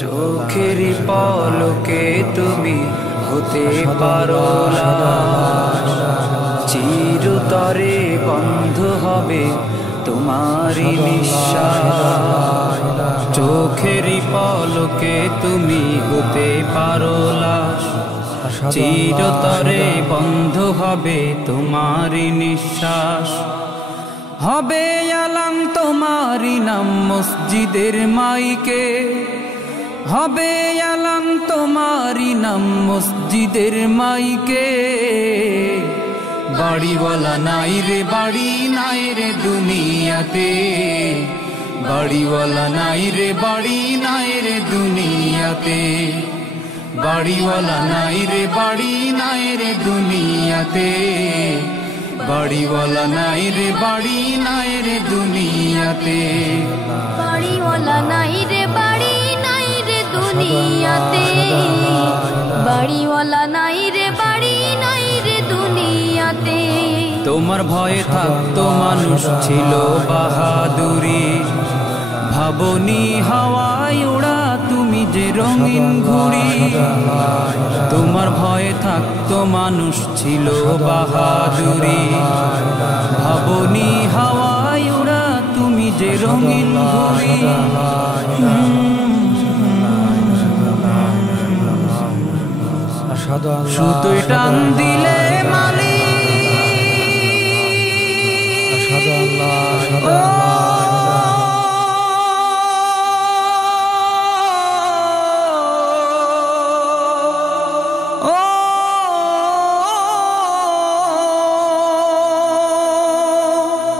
চোখের পলকে তুমি হতে পারো চিরতরে বন্ধ হবে তোমারই নিঃশ্বাস। চোখের পলকে তুমি হতে পারো লাশ, চিরতরে বন্ধ হবে তোমারই নিঃশ্বাস। হবে আলাম তোমারই নাম মসজিদের মাইকে, হবে আলাম তোমারই নাম মসজিদের মাইকে। বাড়িওয়ালা নাই রে বাড়ি নাই রে দুনিয়াতে, বাড়িওয়ালা নাই রে বাড়ি নাই রে দুনিয়াতে, বাড়িওয়ালা নাই রে বাড়ি নাই রে দুনিয়াতে, বাড়িওয়ালা নাই রে বাড়ি নাই রে দুনিয়াতে, বাড়িওয়ালা নাই রে বাড়ি নাই রে দুনিয়াতে, বাড়িওয়ালা নাই রে বাড়ি নাই রে দুনিয়াতে। তোমার ভয়ে থাকতো মানুষ ছিল বাহাদুরি, ভাবনি হাওয়ায় ওড়া তুমি যে রঙিন ঘুড়ি। তোমার ভয়ে থাকতো মানুষ ছিল বাহাদুরি, ভাবনি হাওয়ায় ওড়া তুমি যে রঙিন ঘুড়ি। সুতোয় টান দিলে মালি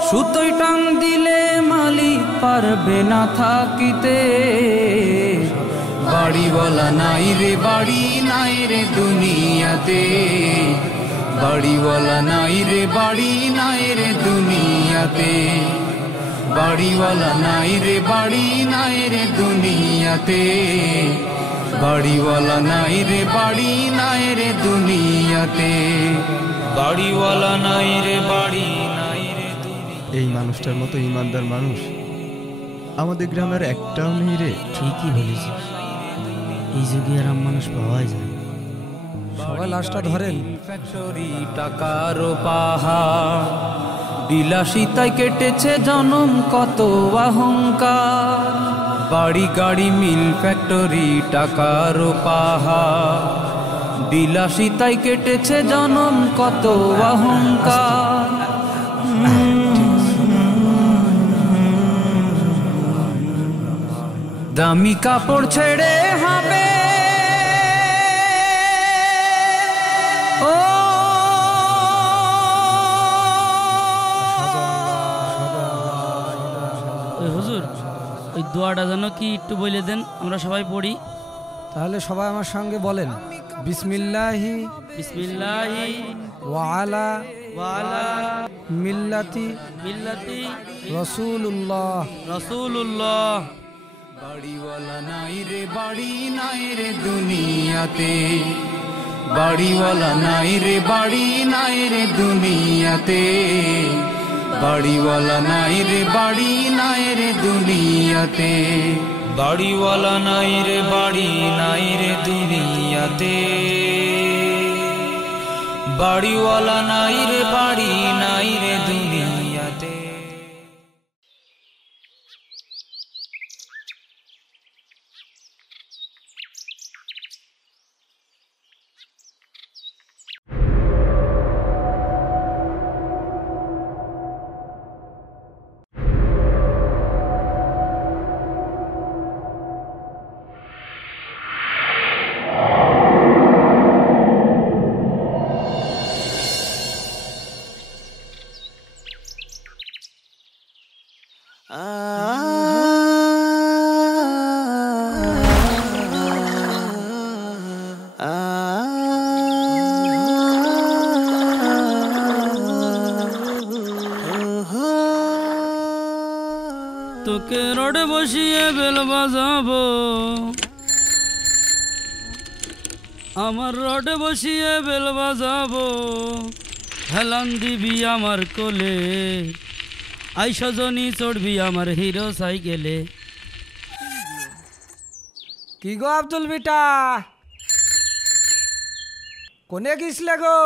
সুতোয় টান দিলে মালিক পারবে না থাকিতে। বাড়িওয়ালা নাই রে বাড়ি নাই রে দুনিয়াতে, বাড়িওয়ালা নাই রে বাড়ি নাই রে দুনিয়াতে, বাড়িওয়ালা নাই রে বাড়ি নাই রে দুনিয়াতে, বাড়িওয়ালা নাই রে বাড়ি নাই রে দুনিয়াতে, বাড়িওয়ালা নাই রে বাড়ি নাই রে দুনিয়াতে। এই মানুষটার মতো ইমানদার মানুষ আমাদের গ্রামের একটাও নেই রে। ঠিকই বলেছিস, এই যুগে আর মানুষ পাওয়াই যায়। সবাই লাশটা ধরেন। ফ্যাক্টরি টাকার পাহাড়, বিলাসিতায় কেটেছে জনম কত অহংকার। বাড়ি গাড়ি মিল ফ্যাক্টরি টাকার পাহাড়, বিলাসিতায় কেটেছে জনম কত অহংকার। দামি কাপড় ছেড়ে হবে ও হুজুর, ওই দোয়াটা যেন কি একটু বলে দেন, আমরা সবাই পড়ি। তাহলে সবাই আমার সঙ্গে বলেন, বিসমিল্লাহি বিসমিল্লাহি ওয়ালা ওয়ালা মিল্লাতি মিল্লাতি রাসূলুল্লাহ রাসূলুল্লাহ। বাড়িওয়ালা নাই রে বাড়ি নাই রে দুনিয়াতে, বাড়িওয়ালা নাই রে বাড়ি নাই রে দুনিয়াতে, বাড়িওয়ালা নাই রে বাড়ি নাই রে দুনিয়াতে, বাড়িওয়ালা নাই রে বাড়ি নাই রে দুনিয়াতে, বাড়িওয়ালা নাই রে বাড়ি নাই রে দুনিয়াতে। তোকে রডে বসিয়ে বেল বাজাবো, আমার রডে বসিয়ে বেল বাজাবো, হেলান দিবি আমার কোলে, আই সজনী চড়বি আমার হিরো সাইকেলে। কি গো আব্দুল বেটা, কোনে গেছিলে গো?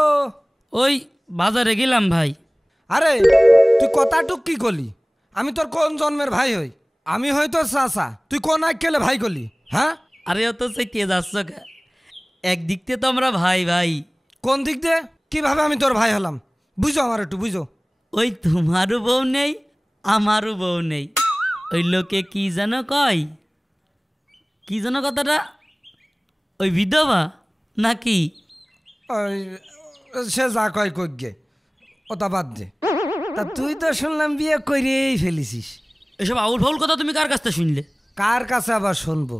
ওই বাজারে গেলাম ভাই। আরে তুই কথাটুক কি করলি? আমি তোর কোন জন্মের ভাই হই? আমি হই তোর চাচা, তুই কোন আইকেলে ভাই করলি? হ্যাঁ আরে অত চাইতে যাচ্ছ কে? একদিক থেকে তো আমরা ভাই ভাই। কোন দিক দিয়ে কিভাবে আমি তোর ভাই হলাম বুঝো, আমার একটু বুঝো। ওই তোমারও বউ নেই আমারও বউ নেই, ওই লোকে কি যেন কয়, কি যেন কথাটা, ওই বিধবা নাকি? ওই সে যা কয় কই গে, ওটা বাদ দে। তা তুই তো শুনলাম বিয়ে করেই ফেলেছিস। এসব আউল ফাউল কথা তুমি কার কাছ থেকে শুনলে? কার কাছে আবার শুনবো?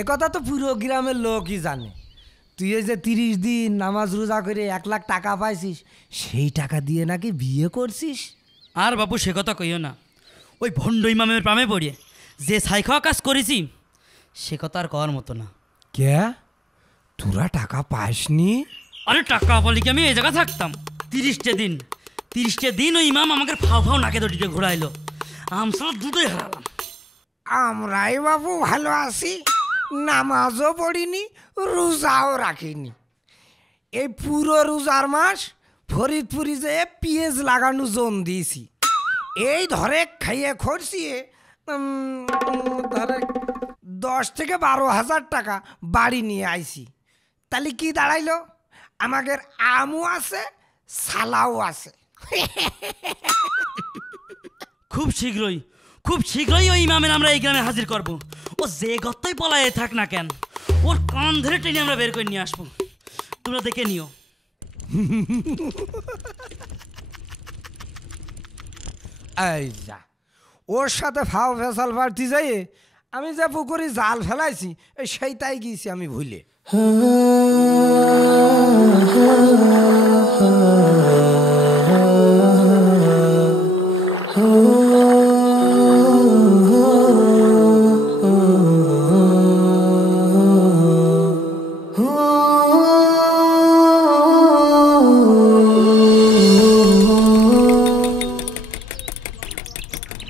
এ কথা তো পুরো গ্রামের লোকই জানে। তুই এই যে 30 দিন নামাজ রোজা করে 1 লাখ টাকা পাইছিস, সেই টাকা দিয়ে নাকি বিয়ে করছিস। আর বাপু সে কথা কইও না, ওই ভণ্ড ইমামের প্রামে পড়িয়ে যে ছাই খাওয়া কাজ করেছি সে কথা আর কওয়ার মতো না। কে তোরা টাকা পাসনি? আরে টাকা বলি কি আমি এই জায়গা থাকতাম? 30টে দিন ওই ইমাম আমাকে ফাও ফাও নাকে দড়িতে ঘোরাইলো, আমসব দুটোই হারালাম। আমরাই বাবু ভালো আছি, নামাজও পড়িনি, রোজাও রাখিনি। এই পুরো রোজার মাস ফরিদপুরি যে পিঁয়াজ লাগানো জোন দিয়েছি, এই ধরে খাইয়ে খরচিয়ে ধরে 10 থেকে 12,000 টাকা বাড়ি নিয়ে আইছি। তাহলে কি দাঁড়াইলো? আমাদের আমও আছে, সালাও আছে। খুব শীঘ্রই ওই ইমামের আমরা এই গ্রামে হাজির করব। ও যে গত্তাই পলায়ে থাক না কেন, ওর কান ধরে টেনে আমরা বের করে নিয়ে আসবো, তোমরা দেখে নিও। এই যা, ওর সাথে ফাও ফেসাল পারতি যাই আমি যে পুকুরে জাল ফেলাইছি সেইটাই গিয়েছি আমি ভুলে।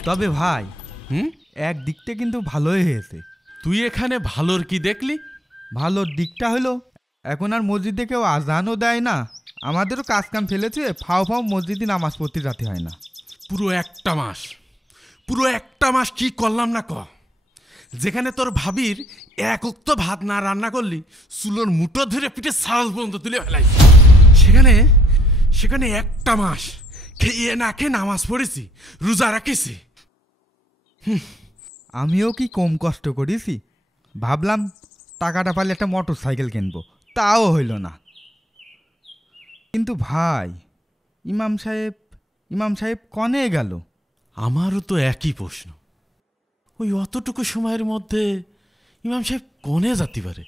তবে ভাই একদিকটা কিন্তু ভালোই হয়েছে। তুই এখানে ভালোর কি দেখলি? ভালোর দিকটা হলো এখন আর মসজিদে কেউ আজানও দেয় না, আমাদেরও কাজ কাম ফেলেছে, ফাও মসজিদে নামাজ পড়তে যেতে হয় না। পুরো একটা মাস কি করলাম না ক? যেখানে তোর ভাবির এক উক্ত ভাত না রান্না করলি চুলোর মুঠো ধরে পিঠে সাজ পর্যন্ত তুলে ফেলাইছি, সেখানে একটা মাস খেয়ে না খেয়ে নামাজ পড়েছি, রোজা রাখেছি। আমিও কি কম কষ্ট করেছি? ভাবলাম টাকাটা পারলে একটা মোটর সাইকেল কিনবো, তাও হইল না। কিন্তু ভাই ইমাম সাহেব কনে গেল? আমারও তো একই প্রশ্ন, ওই অতটুকু সময়ের মধ্যে ইমাম সাহেব কনে যেতে পারে?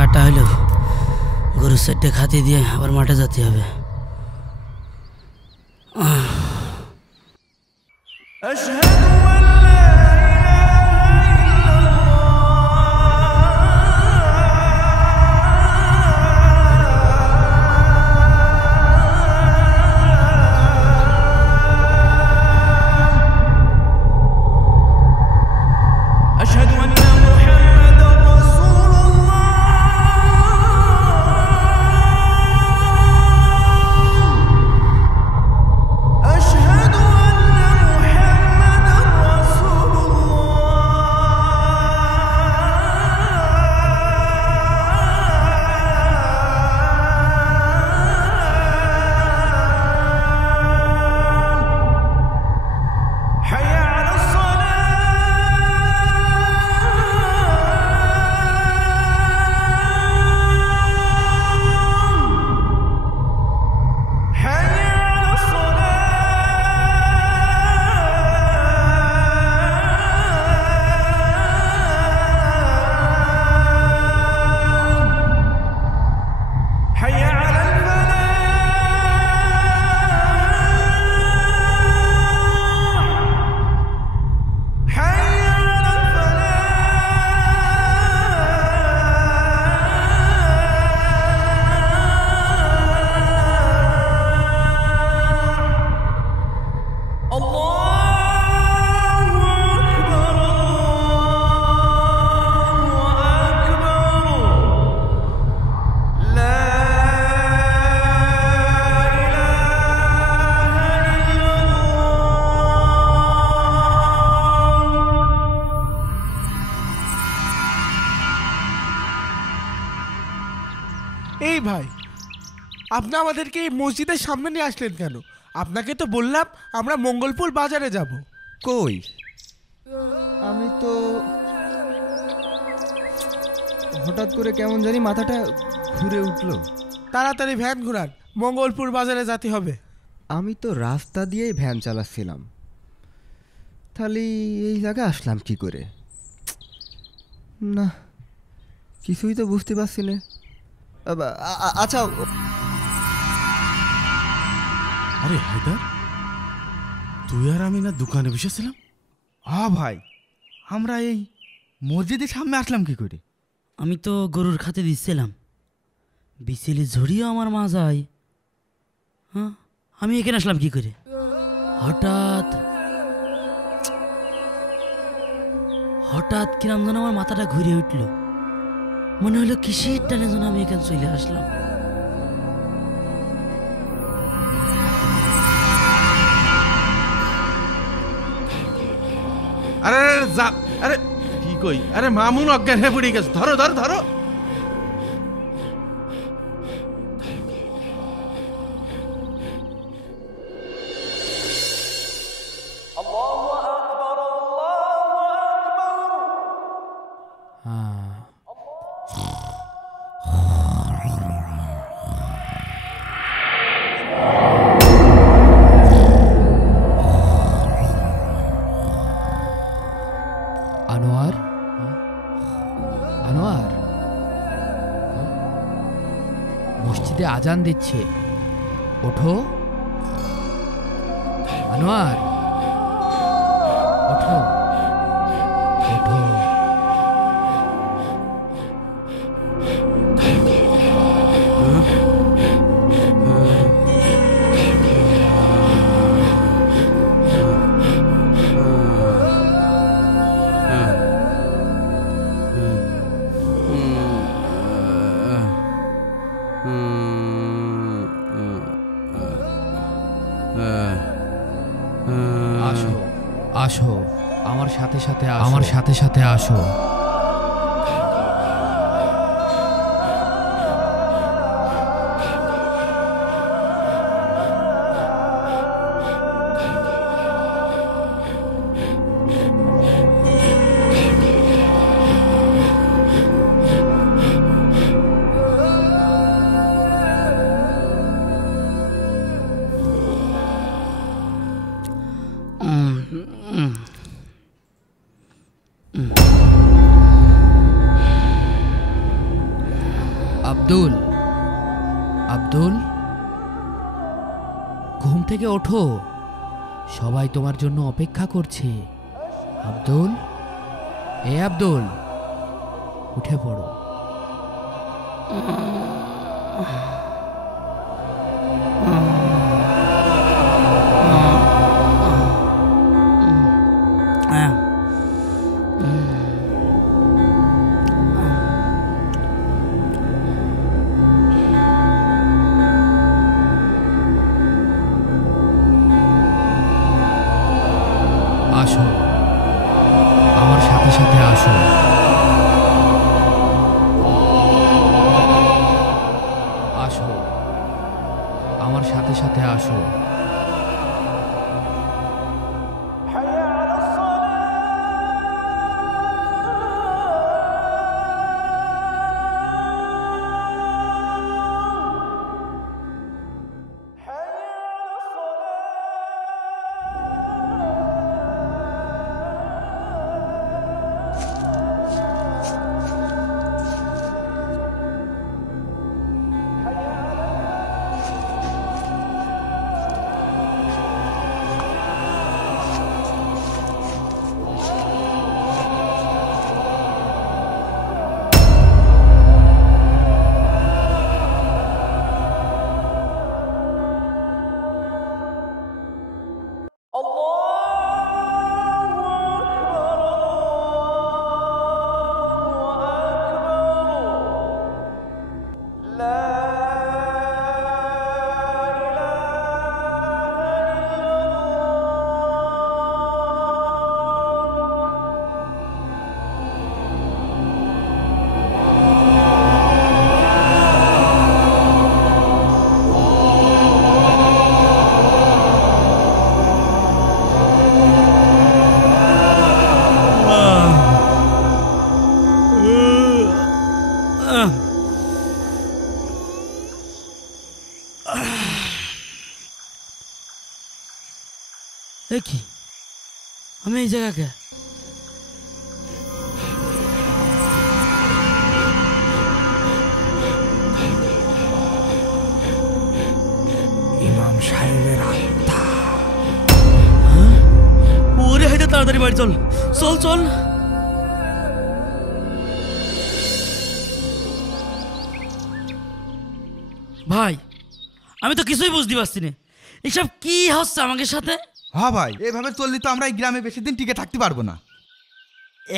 কাটা হলো, গরুর সেটে খাতে দিয়ে আবার মাঠে যেতে হবে। এই ভাই, আপনি আমাদেরকে এই মসজিদের সামনে নিয়ে আসলেন কেন? আপনাকে তো বললাম আমরা মঙ্গলপুর বাজারে যাব। কই, আমি তো হঠাৎ করে কেমন জানি মাথাটা ঘুরে উঠলো। তাড়াতাড়ি ভ্যান ঘোরান, মঙ্গলপুর বাজারে যেতে হবে। আমি তো রাস্তা দিয়েই ভ্যান চালাচ্ছিলাম, তাহলে এই জায়গায় আসলাম কি করে? না, কিছুই তো বুঝতে পারছি না। আচ্ছা, আরে হায়দার, তুই আর আমি না দোকানে বসেছিলাম? হ্যাঁ ভাই, আমরা এই মসজিদের সামনে আসলাম কি করে? আমি তো গরুর খাতে দিচ্ছিলাম, বিচেলি ঝরিও আমার মা যায়। হ্যাঁ, আমি এখানে আসলাম কি করে? হঠাৎ হঠাৎ কিরম যেন আমার মাথাটা ঘুরে উঠলো, মনে হলো কিসের টানে যেন আমি এখানে চলে আসলাম। আরে যা, আরে কি কই, আরে মামুন অজ্ঞান হয়ে পড়ে গেছে, ধরো ধরো ধরো। আনোয়ার, আনোয়ার, মসজিদে আজান দিচ্ছে, ওঠো। আনোয়ার, ওঠো ওঠো। আসো আসো, আমার সাথে সাথে আসো, আমার সাথে সাথে আসো। আব্দুল, আব্দুল, ঘুম থেকে ওঠো, সবাই তোমার জন্য অপেক্ষা করছে। আব্দুল, এ আব্দুল, উঠে পড়ো। আসো, আমার সাথে সাথে আসো। আসো, আমার সাথে সাথে আসো। এ কি আমি এই জায়গাকে ইমাম সাহেবের আত্মা। ওরে হাইতে তাড়াতাড়ি বাড়ি চল চল চল। ভাই আমি তো কিছুই বুঝতে পারছি না এসব কি হচ্ছে আমাকে সাথে। হ্যাঁ ভাই, এভাবে চললে তো আমরা এই গ্রামে বেশি দিন টিকে থাকতে পারবো না।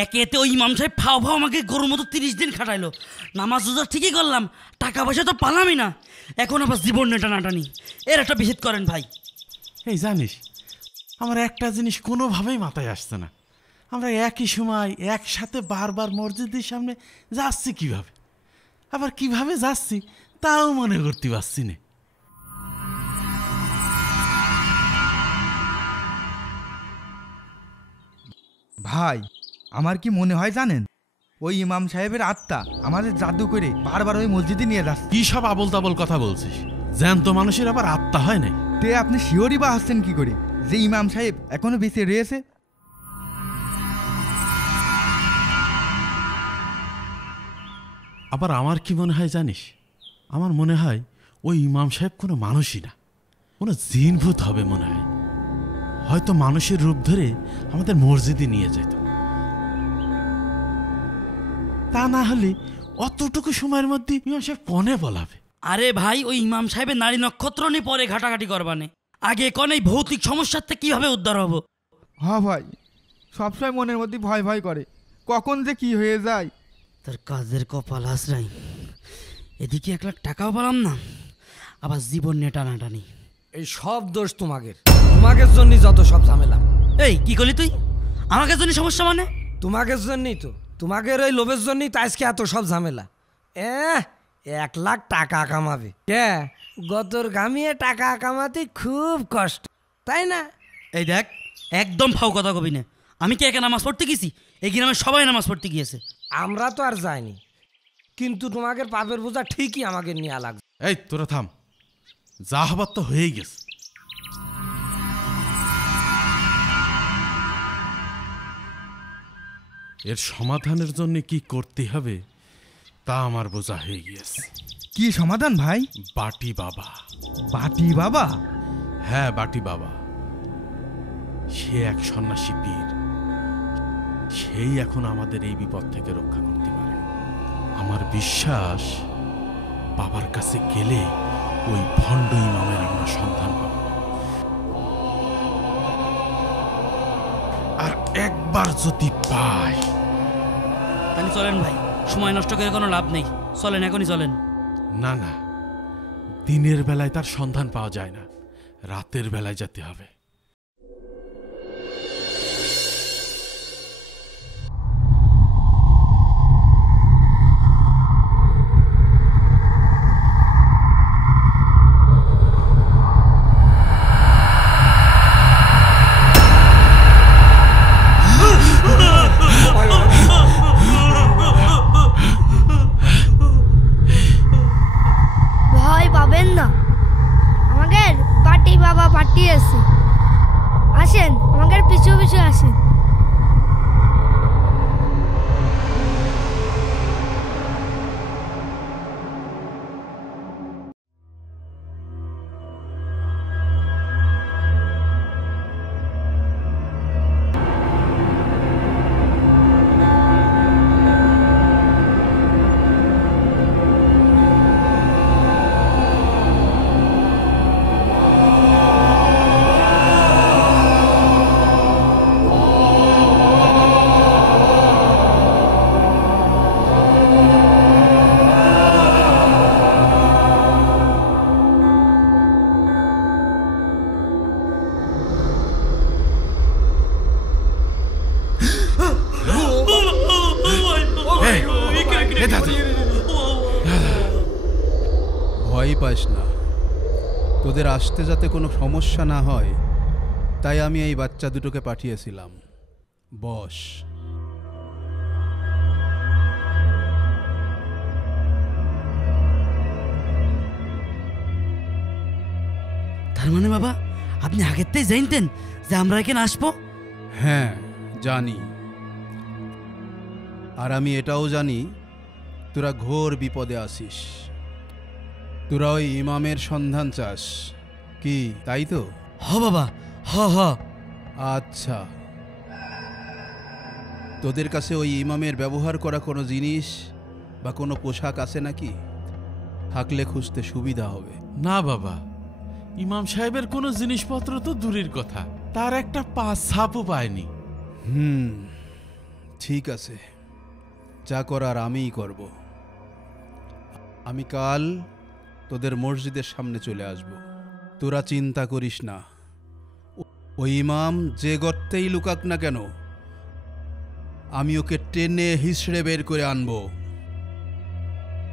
একেতে ওই ইমাম সাহেব ফাও ফাও আমাকে গরুর মতো 30 দিন খাটাইলো, নামাজ রোজা ঠিকই করলাম, টাকা পয়সা তো পালামই না, এখন আবার জীবন টানাটানি। এর একটা বিহিত করেন ভাই। এই জানিস আমার একটা জিনিস কোনোভাবেই মাথায় আসছে না, আমরা একই সময় একসাথে বারবার মসজিদের সামনে যাচ্ছি কিভাবে, আবার কিভাবে যাচ্ছি তাও মনে করতে পারছি না। ভাই আমার কি মনে হয় জানেন, ওই ইমাম সাহেবের আত্মা আমাদের জাদু করে বারবার ওই মসজিদে নিয়ে যাচ্ছে। কি সব আবল তাবল কথা বলছিস? জ্যান্ত মানুষের আবার আত্মা হয় নাই? তে আপনি শিওরই বা আসছেন কি করে যে ইমাম সাহেব এখনো বেঁচে রয়েছে? আবার আমার কি মনে হয় জানিস, আমার মনে হয় ওই ইমাম সাহেব কোনো মানুষই না, কোনো জিনভূত হবে মনে হয়, হয়তো মানুষের রূপ ধরে আমাদের মসজিদে নিয়ে যেত। তা না হলে অতটুকু সময়ের মধ্যে ইমাম সাহেব কনে বলাবে? আরে ভাই ওই ইমাম সাহেবের নারী নক্ষত্র নিয়ে পরে ঘাটাঘাটি করবানে, আগে কোন এই ভৌতিক সমস্যার থেকে কিভাবে উদ্ধার হবো। হ্যাঁ ভাই, সবসময় মনের মধ্যে ভয় ভয় করে কখন যে কি হয়ে যায়। তার কাজের কপাল হাসরাই, এদিকে 1 লাখ টাকাও পেলাম না, আবার জীবন নিয়ে টানাটানি। এই সব দোষ তোমাদের জন্যই যত সব ঝামেলা। এই কি করলি তুই? আমাকে জন্য সমস্যা মানে? তোমাদের জন্যই তো, তোমাদের ওই লোভের জন্যই তো আজকে এত সব ঝামেলা। 1 লাখ টাকা কামাবে কে? গতর গামিয়ে টাকা কামাতে খুব কষ্ট, তাই না? এই দেখ একদম ফাও কথা কবি না, আমি কি একা নামাজ পড়তে গেছি? এই গ্রামে সবাই নামাজ পড়তে গিয়েছে। আমরা তো আর যাইনি, কিন্তু তোমাদের পাপের বোঝা ঠিকই আমাকে নিয়ে লাগছে। এই তোরা থাম, যা হবার তো হয়েই গেছে। এর সমাধানের জন্য কি করতে হবে তা আমার বোঝা হয়ে গিয়েছে। কি সমাধান ভাই? বাটি বাবা। বাটি বাবা? হ্যাঁ বাটি বাবা, সে এক সন্ন্যাসী পীর, সেই এখন আমাদের এই বিপদ থেকে রক্ষা করতে পারে। আমার বিশ্বাস বাবার কাছে গেলে ওই ভণ্ড ইমামের আমরা সন্ধান পাব, আর একবার যদি পাই। তাহলে চলেন ভাই, সময় নষ্ট করে কোনো লাভ নেই, চলেন এখনই চলেন। না না, দিনের বেলায় তার সন্ধান পাওয়া যায় না, রাতের বেলায় যেতে হবে। ভয় পাবেন না, আমাদের বাটি বাবা পাঠিয়েছে, আসেন আমাদের পিছু পিছু আসেন। ভয় পাস না, তোদের আসতে যাতে কোনো সমস্যা না হয় তাই আমি এই বাচ্চা দুটোকে পাঠিয়েছিলাম। বস। তার মানে বাবা আপনি আগের থেকে জানতেন যে আমরা এখানে আসবো? হ্যাঁ জানি, আর আমি এটাও জানি তোরা ঘোর বিপদে আসিস। তোরা ওই ইমামের সন্ধান চাস কি, তাই তো? হ বাবা, হ হ। আচ্ছা, তোদের কাছে ওই ইমামের ব্যবহার করা কোনো জিনিস বা কোনো পোশাক আছে নাকি? থাকলে খুঁজতে সুবিধা হবে। না বাবা, ইমাম সাহেবের কোনো জিনিসপত্র তো দূরের কথা, তার একটা পা ছাপও পায়নি। ঠিক আছে, যা করার আমিই করব। আমি কাল তোদের মসজিদের সামনে চলে আসব। তোরা চিন্তা করিস না, ওই ইমাম যে গর্তেই লুকাক না কেন আমি ওকে টেনে হিসড়ে বের করে আনবো।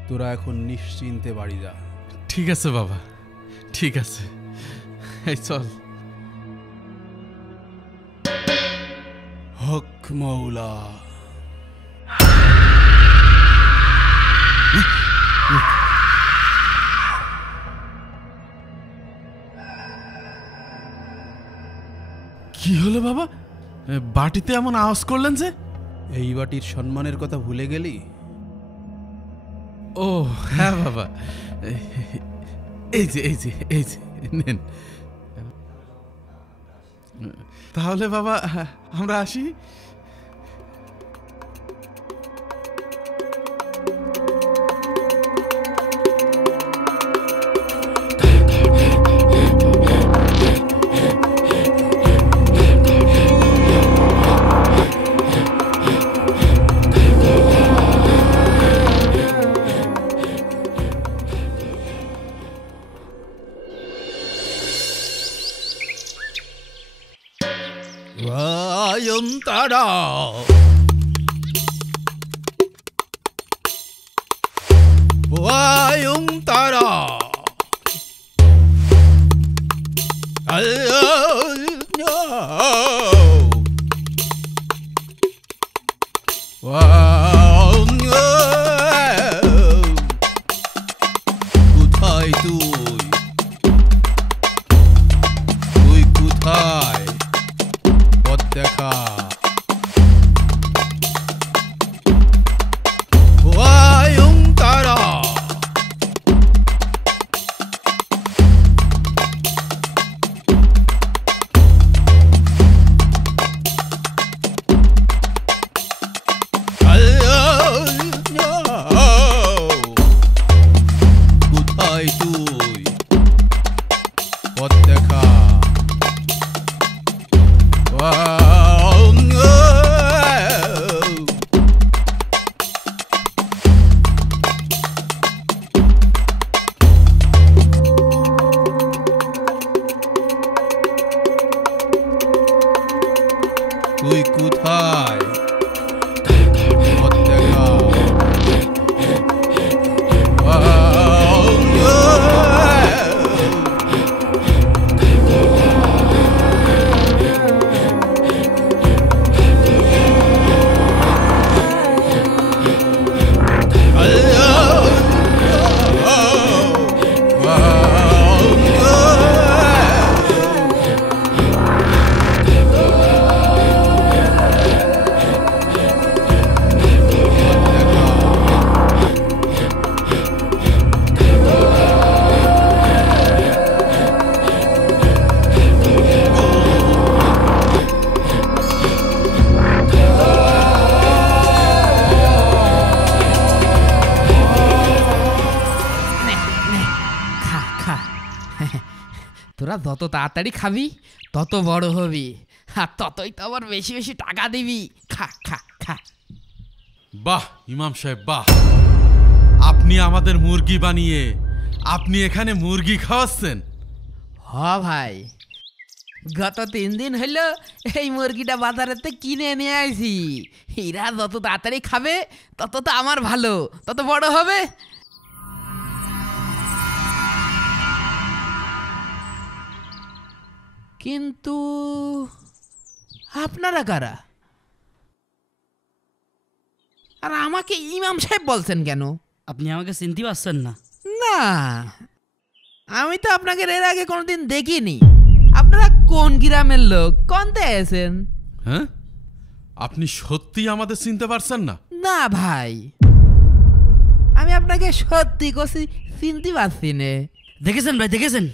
তোরা এখন নিশ্চিন্তে বাড়ি যা। ঠিক আছে বাবা, ঠিক আছে, এই চল। হক মৌলা। কি হলো বাবা, বাটিতে এমন আওয়াজ করলেন যে? এই বাটির সম্মানের কথা ভুলে গেলি? ও হ্যাঁ বাবা, এই যে এই যে এই যে নেন। তাহলে বাবা আমরা আসি। তারা তারা কোথায় তুই কোথায়? পথ দেখা। তারা কোথায় তুই? পথ দেখা। তুই কোথায়? পথ দেখা। তোরা যত তাড়াতাড়ি খাবি তত বড় হবি, আর ততই তো আবার বেশি বেশি টাকা দিবি। খা খা খা। বাহ ইমাম সাহেব বাহ, আপনি আমাদের মুরগি বানিয়ে আপনি এখানে মুরগি খাওয়াচ্ছেন? হ ভাই, গত 3 দিন হইলো এই মুরগিটা বাজারেতে কিনে নিয়ে আসি। এরা যত তাড়াতাড়ি খাবে তত তো আমার ভালো, তত বড় হবে। কিন্তু আপনারা কারা? আর আমাকে ইমাম সাহেব বলছেন কেন? আপনি আমাকে চিনতে পারছেন না? না, আমি তো আপনাকে এর আগে কোনোদিন দেখিনি। আপনারা কোন গ্রামের লোক কোনতে আছেন? হ্যাঁ, আপনি সত্যি আমাদের চিনতে পারছেন না? না ভাই, আমি আপনাকে সত্যি কছি চিনতে পারছি না। দেখেছেন ভাই, দেখেছেন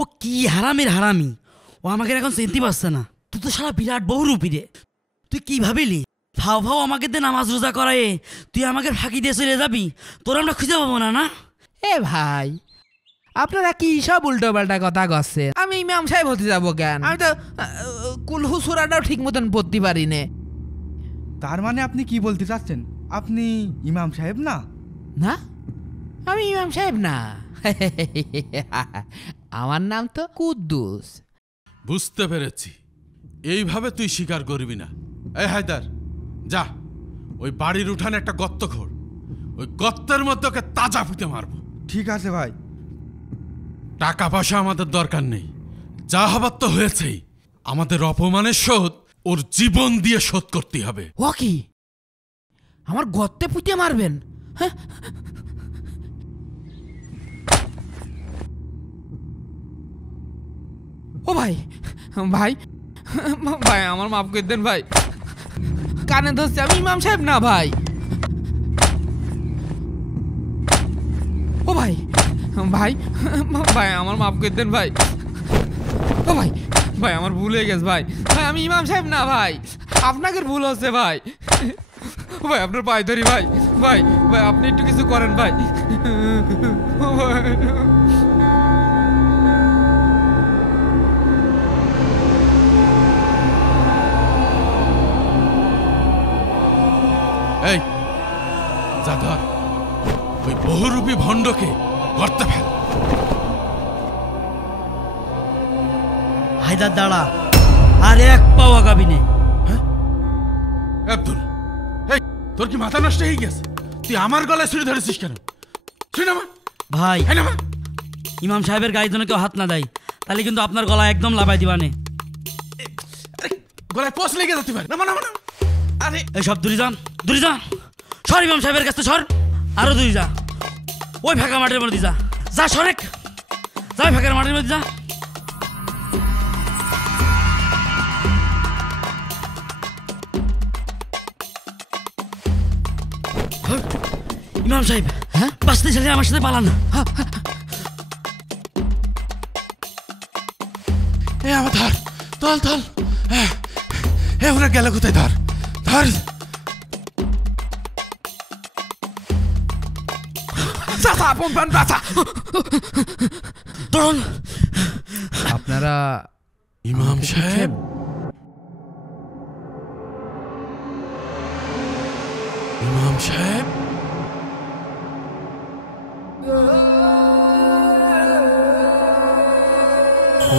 ও কি হারামির হারামি, ও আমাকে এখন চিনতে পারছে না। তুই তো সারা বিরাট বহুরূপী রে, তুই কি ভাবিলি ফাও ফাও আমাকে দিয়ে নামাজ রোজা করায় তুই আমাকে ফাঁকি দিয়ে চলে যাবি? তোর আমরা খুঁজে পাবো না না? এ ভাই, আপনারা কি সব উল্টো পাল্টা কথা করছেন? আমি ইমাম সাহেব হতে যাবো কেন? আমি তো কুলহু সূরাটাও ঠিক মতন পড়তে পারি না। তার মানে আপনি কি বলতে চাচ্ছেন, আপনি ইমাম সাহেব না? না, আমি ইমাম সাহেব না। আমার নাম তো কুদ্দুস। বুঝতে পেরেছি, এইভাবে তুই স্বীকার করবি না। এই হায়দার, যা ওই বাড়ির উঠানে একটা গর্ত খোঁড়, ওই গর্তের মধ্যে ওকে তাজা পুঁতে মারবো। ঠিক আছে ভাই। টাকা পয়সা আমাদের দরকার নেই, যা হবার তো হয়েছেই। আমাদের অপমানের শোধ ওর জীবন দিয়ে শোধ করতে হবে। ও কি আমার গর্তে পুঁতে মারবেন? হ্যাঁ, ও ভাই ভাই ভাই আমার মাফ করে দেন ভাই, কানে ধরছে, আমি ইমাম সাহেব না ভাই। ও ভাই ভাই ভাই আমার মাফ করে দেন ভাই। ও ভাই ভাই আমার ভুল হয়ে গেছে ভাই। ভাই আমি ইমাম সাহেব না ভাই, আপনাকে ভুল হচ্ছে ভাই। ভাই আপনার পায়ে ধরি ভাই। ভাই ভাই আপনি একটু কিছু করেন ভাই। এই যা, ধর ওই বহুরূপী ভণ্ডকে গর্তে ফেল। হায়দার দাঁড়া, আর এক পাও আগাবি নে। আব্দুল, এই তোর কি মাথা নষ্ট হয়ে গেছে? তুই আমার গলায় ছুরি ধরেছিস কেন? ভাই ইমাম সাহেবের গায়ে যেন কেউ হাত না দেয়, তাহলে কিন্তু আপনার গলা একদম লাগাই দিবানে। গলায় পোষ লেগে যেতে পারে। আরে এই সব দূরে যান, দূরে যা, সর ইমাম সাহেবের কাছে সর, আরো দূরে যা, ওই ফাঁকা মাঠের মধ্যে যা, যা সরেক, যা ফাঁকা মাঠের মধ্যে যা। ইমাম সাহেব, হ্যাঁ বাঁচতে চাইলে আমার সাথে পালান। এ আমার ধর, তল তল। এ ওরা গেল কোথায়? ধর ধর। আপনারা ইমাম সাহেব? ইমাম সাহেব?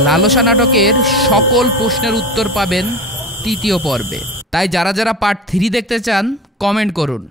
লালসা নাটকের সকল প্রশ্নের উত্তর পাবেন তৃতীয় পর্বে। তাই যারা যারা পার্ট 3 দেখতে চান কমেন্ট করুন।